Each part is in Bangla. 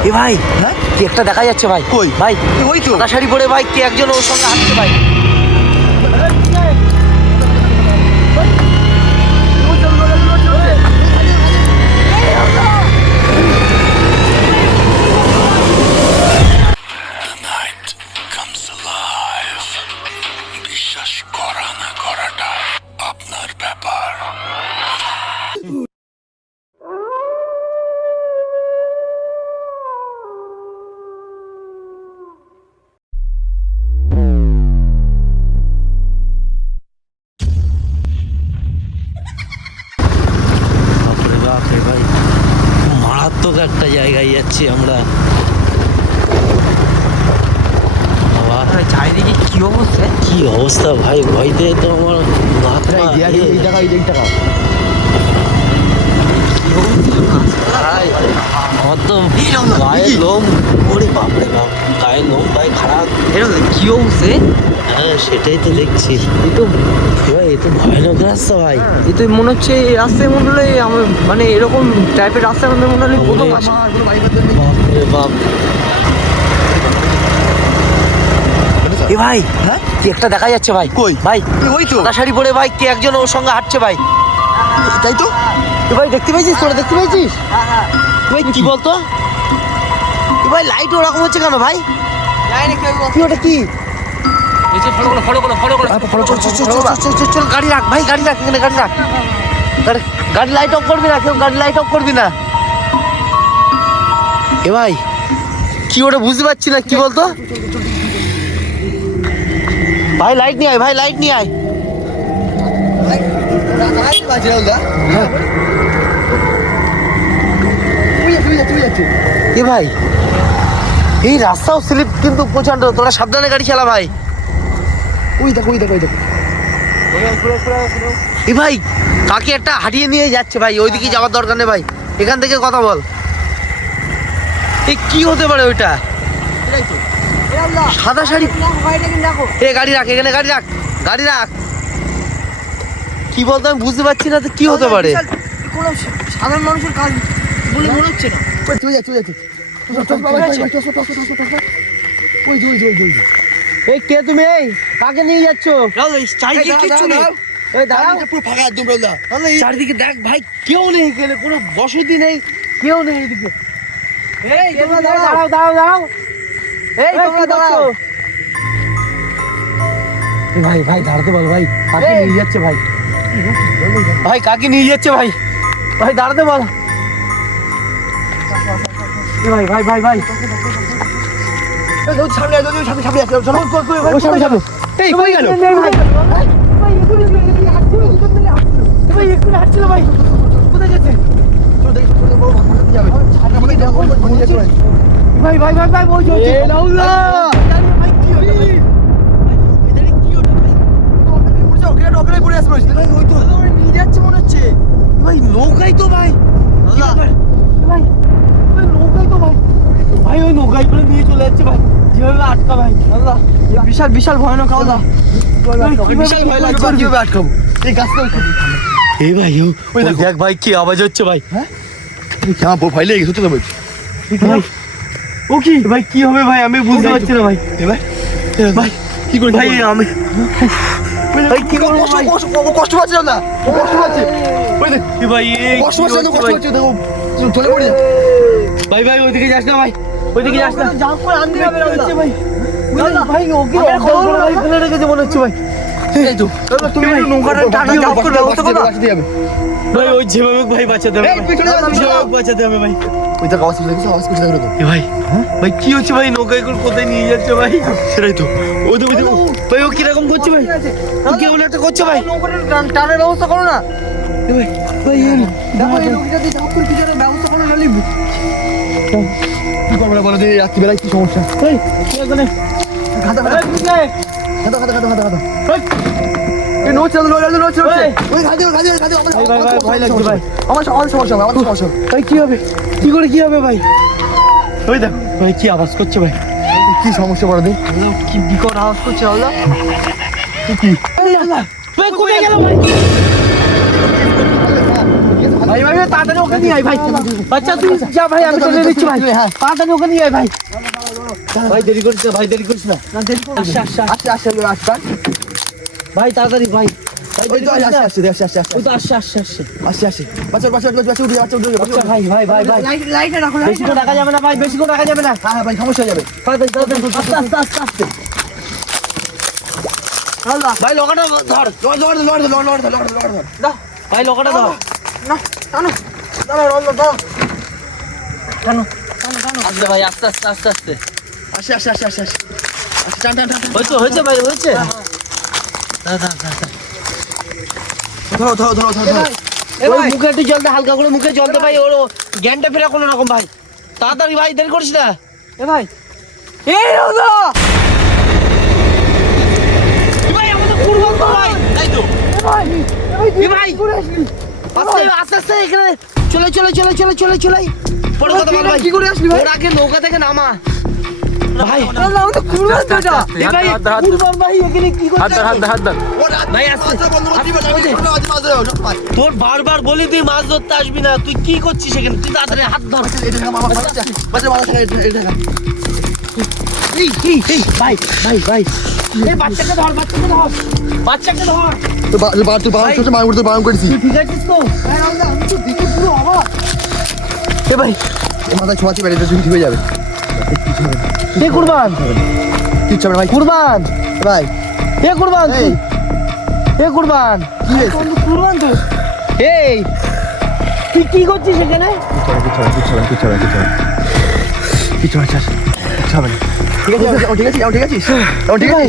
এ ভাই হ্যাঁ? কি একটা দেখা যাচ্ছে ভাই কই? ভাই ওই তো। শাড়ি পরে ভাই কে একজন ওর সঙ্গে হাঁটছে ভাই বাপরে বাপ রে ভাই মারাত্মক একটা জায়গায় যাচ্ছি আমরা। বাবা। চারিদিকে কি অবস্থা? কি অবস্থা ভাই? ভয়তে তো আমার মাথা এই এই টাকা এই টাকা। ভাই, আমার তো গায়ে লোম ওরে বাপরে বাপ গায়ে লোম ভাই খারাপ এরকম কি অবস্থা হ্যাঁ সেটাই তো দেখছি। এই তো ভাই এ তো ভয়ানক রাস্তা ভাই। এ তো মনে হচ্ছে এই রাস্তায় মনে হলে আমার মানে এরকম টাইপের রাস্তার মধ্যে মনে হলে প্রথম আসে বাপরে বাপ। এ ভাই হ্যাঁ? কি একটা দেখা যাচ্ছে ভাই। কই? ভাই ওই তো। শাড়ি পরে ভাই কে একজন ওর সঙ্গে হাঁটছে ভাই। তাই তো? এ ভাই দেখতে পেয়েছিস তোরা দেখতে পেয়েছিস ভাই কি বলতো? এ ভাই লাইট ওরকম হচ্ছে কেন ভাই? কি ওটা কি? চল, চল, চল, গাড়ি রাখ ভাই গাড়ি গাড়ি রাখ। গাড়ি- গাড়ি করবি না কেউ গাড়ি করবি না। এ ভাই কি ওটা বুঝতে পারছি না কি বলতো? ভাই লাইট নিয়ে আয় ভাই লাইট নিয়ে আয়। এ ভাই এই রাস্তাও স্লিপ কিন্তু প্রচণ্ড তোরা সাবধানে গাড়ি চালা ভাই। ওই দেখো ওই দেখো ওই দেখো এ ভাই কাকে একটা হাঁটিয়ে নিয়ে যাচ্ছে ভাই ওইদিকে যাওয়ার দরকার নেই ভাই এখান থেকে কথা বল এ কি হতে পারে ওইটা সাদা শাড়ি এ গাড়ি রাখ এখানে গাড়ি রাখ গাড়ি রাখ কি বলতো আমি বুঝতে পারছি না কি হতে পারে সাধারণ মানুষের কাজ বলে মনে হচ্ছে না ওই তুই যা তুই যা তুই ওই ওই ওই ওই। এই কে তুমি? এই কাকে নিয়ে যাচ্ছ? চারিদিকে কিচ্ছু নেই। পুরো ফাঁকা একদম রোদা চারিদিকে দেখ ভাই কেউ নেই এখানে কোনো বসতি নেই কেউ নেই এদিকে। এই তোমরা দাঁড়াও দাঁড়াও দাঁড়াও। এই তোমরা দাঁড়াও। ভাই ভাই দাঁড়াতে বল ভাই কাকে নিয়ে যাচ্ছে ভাই? ভাই কাকে নিয়ে যাচ্ছে ভাই? ভাই দাঁড়াতে বল। ভাই ভাই ভাই ভাই। সামনে আয়, ওই সামনে, সামনে আসো, চলো। সামনে সামনে এই কই গেল চলো, দেখি, চলো, বড় ভাগ করতে যাবে। আমাকে দেখো, ওই নিয়ে চলে। ভাই ভাই ভাই ভাই ওই এ, লাউলা! উড়ে যাও, ওখানে- ওখানে পড়ে আসবে। ওই তো। নিয়ে যাচ্ছে মনে হচ্ছে ভাই নৌকাই তো ভাই কি ব্যাপার? ভাই ভাই নৌকাই তো ভাই ভাই ওই নৌকাই করে নিয়ে চলে যাচ্ছে ভাই যেভাবে আটকা ভাই আল্লাহ বিশাল বিশাল ভয়ানক আওলা বিশাল ভয় লাগছে, কীভাবে আটকাবো? এই গাছটা ওই ভাই ওই দেখ। ভাই কি আওয়াজ হচ্ছে ভাই। আমার ভয় লেগে গেছে, তো ভাই। ও কি? ভাই কি হবে ভাই? আমি বুঝতে পারছি না। ভাই। ভাই, ভাই কি করে ভাই আমি ভাই কি করব কষ্ট- ভাই? কষ্ট- ও কষ্ট পাচ্ছে না। কষ্ট পাচ্ছে। ওই দেখ কি ভাই কষ্ট কি না কষ্ট ভাই? দেখো চলে পড়ে ভাই ভাই ওইদিকে যাস না ভাই। ওইদিকে যাস না। করে আনতে হবে ভাই। ভাই ওকে আমার অজ্ঞান খবর করে ভাই ফেলে রেখেছে মনে হচ্ছে ভাই। এই তো। তুমি একটু নৌকাটা টাটা জাম করে ব্যবস্থা করো। ভাই ওই যেভাবে ভাই বাঁচাতে হবে এই, ভাই। পিছনে যাও, পিছনে যাও। যেভাবে বাঁচাতে হবে ভাই। ওই দেখ আওয়াজ করছে আওয়াজ করছে দেখো এ ভাই ভাই কি হচ্ছে ভাই? নৌকায় করে কোথায় নিয়ে যাচ্ছে ভাই? সেটাই তো। ওই তো ভাই ও কীরকম করছে ভাই? ও কেমন একটা করছে ভাই? নৌকাটা টান- টানের ব্যবস্থা করো না। ভাই ভাই দেখো এই নৌকাটা দিয়ে ঝাঁপ করে পিছনে ব্যবস্থা করো নাহলে কি করব না বলো যে রাত্রিবেলায় কি সমস্যা? ভাই কি খাতা খাতা খাতা। খাতা খাতা খাতা খাতা এই। নড়ছে নড়ছে নড়ছে নড়ছে এই। ওই খাতে খাতে খাতে আমার ভাই, ভাই, ভাই, ভয় লাগছে, ভাই। আমার আমার সমস্যা আমার সমস্যা। ভাই কি হবে? কি করে কি হবে ভাই? ওই দেখ। ভাই কি আওয়াজ করছে ভাই? কি সমস্যা বড় দিন কি বিকট আওয়াজ করছে আওলা ভাই কোথায় গেল ভাই? ভাই ভাই তাড়াতাড়ি ওকে নিয়ে আয় ভাই। বাচ্চা তুই যা ভাই আমি চলে দিচ্ছি ভাই। তাড়াতাড়ি ওকে নিয়ে আয় ভাই। ভাই দেরি করিস না ভাই দেরি করিস না আচ্ছা আচ্ছা আসছে আসছে আসছে ভাই তাড়াতাড়ি ভাই ভাই না। আসছে আসছে আসছে বাচ্চা বাচ্চা বাচ্চা উঠে বাচ্চা উঠে আচ্ছা ভাই রাখা যাবে না বেশি করে রাখা যাবে না আস্তে ভাই আস্তে আস্তে আস্তে আস্তে। আসে আসে আসে আসে আসে। টান টান টান হয়েছে হয়েছে ভাই হয়েছে। হ্যাঁ, হ্যাঁ। ধরো ধরো ধরো ধরো মুখে একটু জলটা হালকা করে মুখে জলটা ভাই ওর জ্ঞানটা ফেরা কোনো রকম ভাই। তাড়াতাড়ি ভাই দেরি করিস না। এ ভাই। এ রোদা ভাই আমাদের কুরবান তো। ভাই তাই তো ভাই। আস্তে আস্তে এখানে। চলে চলে চলে চলে চলে চলে। পরে কথা বল ভাই। কি করে আসলি ভাই? ওর আগে নৌকা থেকে নামা। ভাই। কুরবান তো এটা। এ ভাই কুরবান ভাই এখানে কি করছিস? ভাই। আচ্ছা মাছ ধরো যত পার তোর বারবার বলি তুই মাছ ধরতে আসবি না। তুই কি করছিস এখানে? তুই তাড়াতাড়ি হাত ধর। এটা থাকা মামা বাচ্চা বাচ্চা থাকা এটা এটা থাকা এই, এই, এই, ভাই ভাই ভাই। এই বাচ্চাকে ধর বাচ্চাকে ধর। বাচ্চাকে ধর। তো তুই বারণ করছিস বারণ তুই ঠিক আছিস তো? আমি তো দিকে পুরো অবাক এ ভাই। এ মাথায় ছোঁয়াচ্ছি বেড়ে ঠিক হয়ে যাবে। এ কুরবান। কিচ্ছু হবে না ভাই? কুরবান। ভাই। এ কুরবান এই। এ কুরবান। কি হয়েছে? কুরবান তো। এই। তুই কি করছিস এখানে? কিচ্ছু হবে কিচ্ছু হবে কিচ্ছু হবে কিচ্ছু হবে কিচ্ছু হবে ঠিক আছে ঠিক আছে ঠিক আছে ঠিক আছে।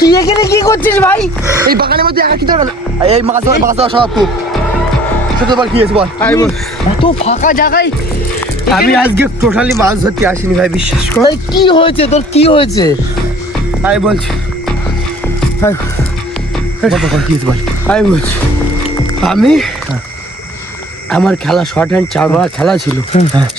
তুই এখানে কি করছিস ভাই? এই বাগানের মধ্যে একা কি ধরো এই মাছ ধরা মাছ ধরা সব খুব। শুধু বল কি হয়েছে বল? এত ফাঁকা জায়গায় আমি আজকে টোটালি মাছ ধরতে আসিনি ভাই বিশ্বাস কর। কি হয়েছে? তোর কি হয়েছে? আমি বলছি। বল আমি বলছি। আমি আমার খেলা শর্ট হ্যান্ড চার বার খেলা ছিল।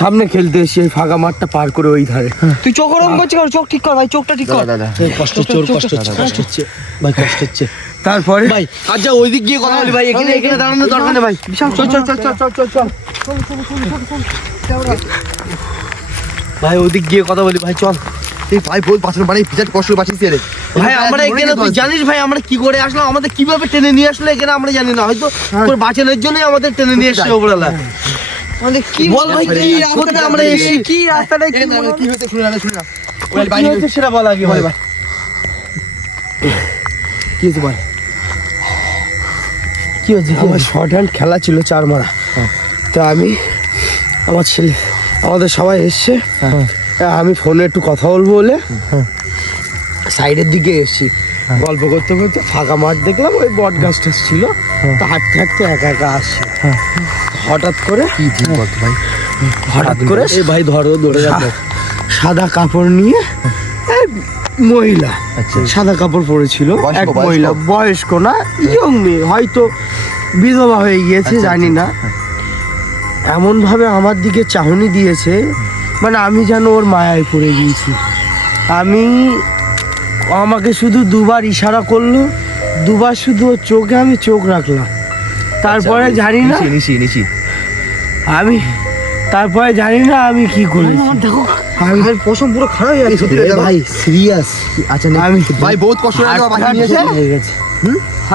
সামনে খেলতে এসে এই ফাঁকা মাঠটা পার করে ওই ধারে। তুই চোখ ওরম করছিস? চোখ ঠিক কর ভাই চোখটা ঠিক কর। দাদা কষ্ট হচ্ছে কষ্ট হচ্ছে কষ্ট হচ্ছে। ভাই কষ্ট হচ্ছে। তারপরে? ভাই আচ্ছা ওই দিক গিয়ে কথা বলি ভাই এখানে এখানে দাঁড়ানোর দরকার নেই ভাই। চল চল চল চল চল চল চল। ভাই ওদিক গিয়ে কথা বলি ভাই চল। এই ভাই বল বাড়ি পিছাট কষ্ট রে। ভাই আমরা এখানে তুই জানিস ভাই আমরা কি করে আসলাম? আমাদের কীভাবে টেনে নিয়ে আসলো এখানে আমরা জানি না। হয়তো তোর বাঁচানোর জন্যই আমাদের টেনে নিয়ে এসছে ওপরবেলা আমাদের কি বল ভাই কি রাস্তাতে আমরা এসেছি? কি রাস্তাটা কি কি হয়েছে? শুনে না শুনে না ওই বাইরে হয়েছে সেটা বল আগে ভাই ভাই কি হয়েছে বল? কি হয়েছে আমার শর্ট হ্যান্ড খেলা ছিল চার মারা। তো আমি আমার ছেলে আমাদের সবাই এসছে। আমি ফোনে একটু কথা বলব বলে। সাইডের দিকে এসছি। গল্প করতে করতে ফাঁকা মাঠ দেখলাম ওই বট গাছটা ছিল। তো হাঁটতে হাঁটতে একা একা আসছি। হঠাৎ করে ভাই। হঠাৎ করে এই ভাই ধরো ধরে যাব সা- সাদা কাপড় নিয়ে মহিলা সাদা কাপড় পরেছিল। এক মহিলা বয়স্ক না ইয়ং মেয়ে। হয়তো বিধবা হয়ে গিয়েছে জানি না। এমন ভাবে আমার দিকে চাহনি দিয়েছে মানে আমি যেন ওর মায়ায় পড়ে গিয়েছি। আমি আমাকে শুধু দুবার ইশারা করল দুবার শুধু ওর চোখে আমি চোখ রাখলাম। তারপরে জানি না নিছি আমি তারপরে জানি না আমি কি করেছি। দেখো আমি পশম পুরো খারাপ হয়ে এ ভাই সিরিয়াস আচ্ছা নে। আমি ভাই বহুত কষ্ট হয়ে গেছে।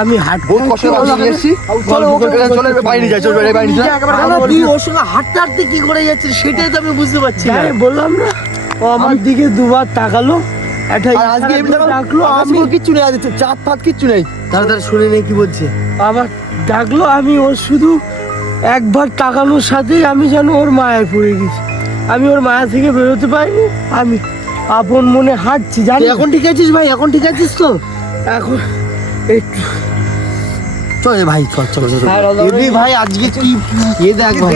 আমি হাট বহুত কষ্ট করে নিয়ে এসেছি। গল্প করতে করতে চলে বাড়ি যাই চল বাড়ি যাই না, না, তুই ওর সঙ্গে হাঁটতে হাঁটতে কি করে যাচ্ছিস সেটাই তো আমি বুঝতে পারছি না। বললাম না। ও আমার দিকে দুবার তাকালো একটা আজকে এমনি ডাকলো আমি কিচ্ছু নেই আজ চাঁদ ফাঁদ কিচ্ছু নেই। তাড়াতাড়ি শুনে নে কি বলছে। ডাকলো আমি ওর শুধু একবার তাকানোর সাথেই আমি যেন ওর মায়ায় পড়ে গেছি। আমি ওর মায়া থেকে বেরোতে পারিনি আমি আপন মনে হাঁটছি জানি এখন ঠিক আছিস ভাই? এখন ঠিক আছিস তো? এখন একটু। চল ভাই চল চল চল ভাই। আজকে কি? এ দেখ ভাই।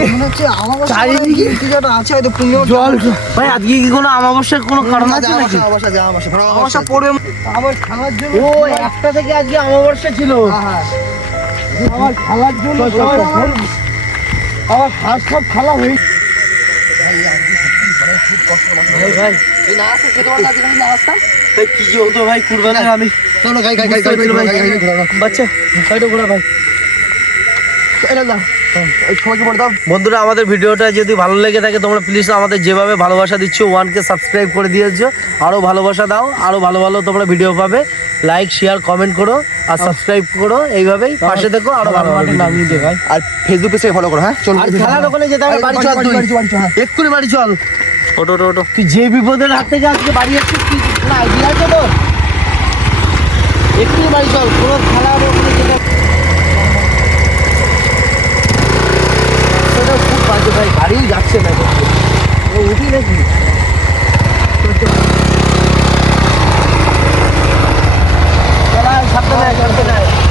চারিদিকে আছে হয়তো জল ভাই আজকে কি কোনো অমাবস্যার কোনো কারণ আছে নাকি? আমার খেলার জন্য ও একটা থেকে আজকে অমাবস্যা ছিল। আমার খেলার জন্য আমার হাত সব খেলা হয়ে ভাই ভাই। না আসতে খেতে পারলে আজকে না আসতাম ভাই কি হতো ভাই কুরবানির আমি চলো গাই গাই গাই গাই গাই গাই গাই। বাচ্চা সাইডে ঘোরা ভাই। এটা না এই সবাইকে বলে দাও। বন্ধুরা আমাদের ভিডিওটা যদি ভালো লেগে থাকে তোমরা প্লিজ আমাদের যেভাবে ভালোবাসা দিচ্ছ ওয়ানকে সাবস্ক্রাইব করে দিয়েছ আরও ভালোবাসা দাও আরও ভালো ভালো তোমরা ভিডিও পাবে। লাইক শেয়ার কমেন্ট করো আর সাবস্ক্রাইব করো এইভাবেই পাশে দেখো আরও ভালো ভালো নামিয়ে দে ভাই। আর ফেসবুক পেজে ফলো করো হ্যাঁ? চল খেলার ওখানে যেতে হবে বাড়ি চল তুই। এক্ষুনি বাড়ি চল। ওটো ওটো ওটো তুই যে বিপদের হাত থেকে আজকে বাড়ি আসছে কি কোনো আইডিয়া আছে তোর? একটু বাড়ি চল, কোনো খেলা খুব বাজে ভাই বাড়িও যাচ্ছে না উঠি নাকি? সাবধানে সাবধানে